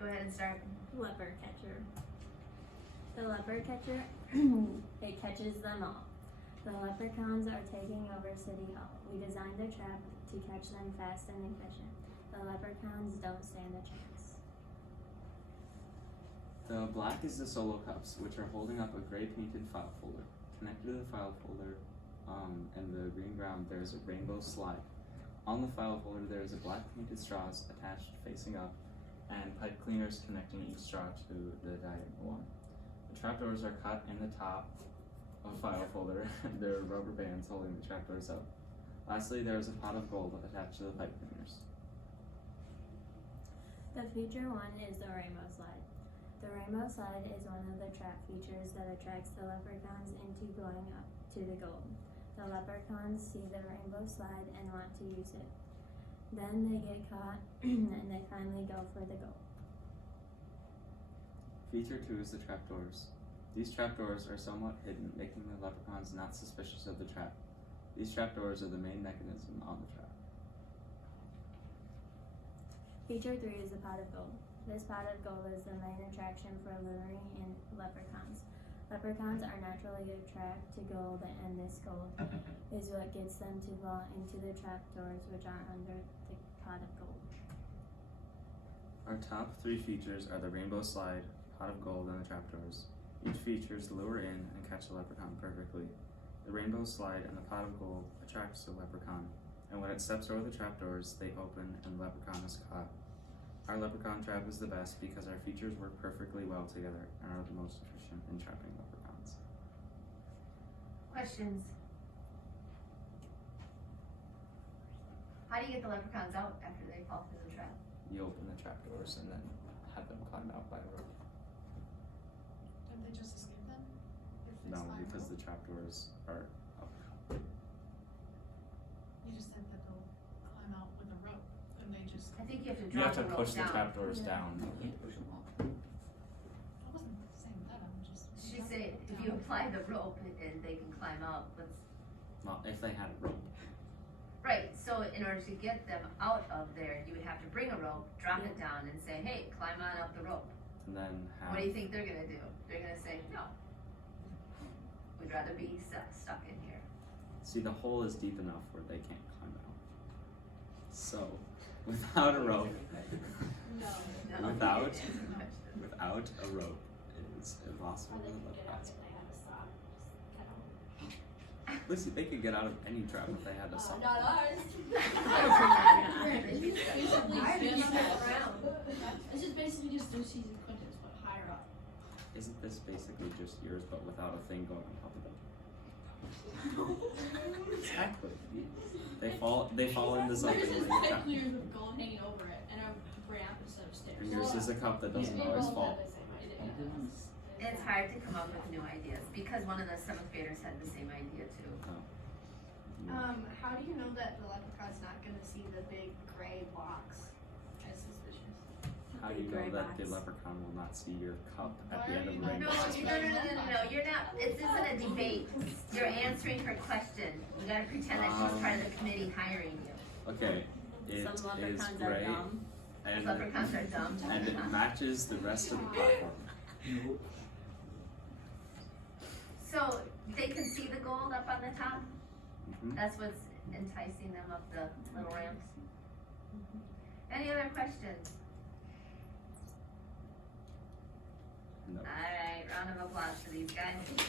Go ahead and start. Leopard catcher. The leopard catcher, it catches them all. The leprechauns are taking over City Hall. We designed a trap to catch them fast and efficient. The leprechauns don't stand a chance. The black is the solo cups, which are holding up a gray painted file folder. Connected to the file folder, and the green ground, there is a rainbow slide. On the file folder, there is a black painted straws attached facing up, and pipe cleaners connecting each straw to the diagonal one. The trapdoors are cut in the top of file folder, and there are rubber bands holding the trapdoors up. Lastly, there is a pot of gold attached to the pipe cleaners. The feature one is the rainbow slide. The rainbow slide is one of the trap features that attracts the leprechauns into going up to the gold. The leprechauns see the rainbow slide and want to use it. Then they get caught and they finally go for the gold. Feature 2 is the trapdoors. These trapdoors are somewhat hidden, making the leprechauns not suspicious of the trap. These trapdoors are the main mechanism on the trap. Feature 3 is the pot of gold. This pot of gold is the main attraction for luring in leprechauns. Leprechauns are naturally attracted to gold, and this gold is what gets them to fall into the trapdoors, which are under the pot of gold. Our top 3 features are the rainbow slide, pot of gold, and the trapdoors. Each features lure in and catch the leprechaun perfectly. The rainbow slide and the pot of gold attracts the leprechaun, and when it steps over the trapdoors, they open and the leprechaun is caught. Our leprechaun trap is the best because our features work perfectly well together and are the most efficient in trapping leprechauns. Questions? How do you get the leprechauns out after they fall through the trap? You open the trapdoors and then have them climb out by a rope. Don't they just escape them? If they No, slide because out? the trapdoors are up. You just said that they'll climb out with a rope, and they just. I think you have to You drop have to the rope push the down. trapdoors Yeah. down. You can't push them off. I wasn't saying that, I'm just. She said if you apply the rope and they can climb out, Well, if they had a rope. right, so in order to get them out of there, you would have to bring a rope, drop it down and say, hey, climb on up the rope. And then have. What do you think they're gonna do? They're gonna say, no. We'd rather be stuck in here. See, the hole is deep enough where they can't climb out. So, without a rope, No. Without- Answer the question. without a rope, it is impossible to live past. Listen, they could get out of any trap if they had a saw. Not ours. They'd be stuck. This is basically just Lucy's and Quentin's, but higher up. Isn't this basically just yours, but without a thing going on top of it? Exactly. They fall into This something. is and they pipe get clears with gold hanging over it, and a ramp instead of stairs. And yours is a cup that doesn't always fall. It's hard to come up with new ideas because one of the 7th graders had the same idea too. How do you know that the leprechaun's not gonna see the big gray box as suspicious? How do you know that the leprechaun will not see your cup at the end of the No, rainbow? you're not. This isn't a debate. You're answering her question. You gotta pretend that she's part of the committee hiring you. Okay, it Some is leprechauns are gray dumb. and Leprechauns are dumb. and it matches the rest of the platform. So they can see the gold up on the top? Mhm. That's what's enticing them up the little ramps? Any other questions? No. Alright, round of applause for these guys.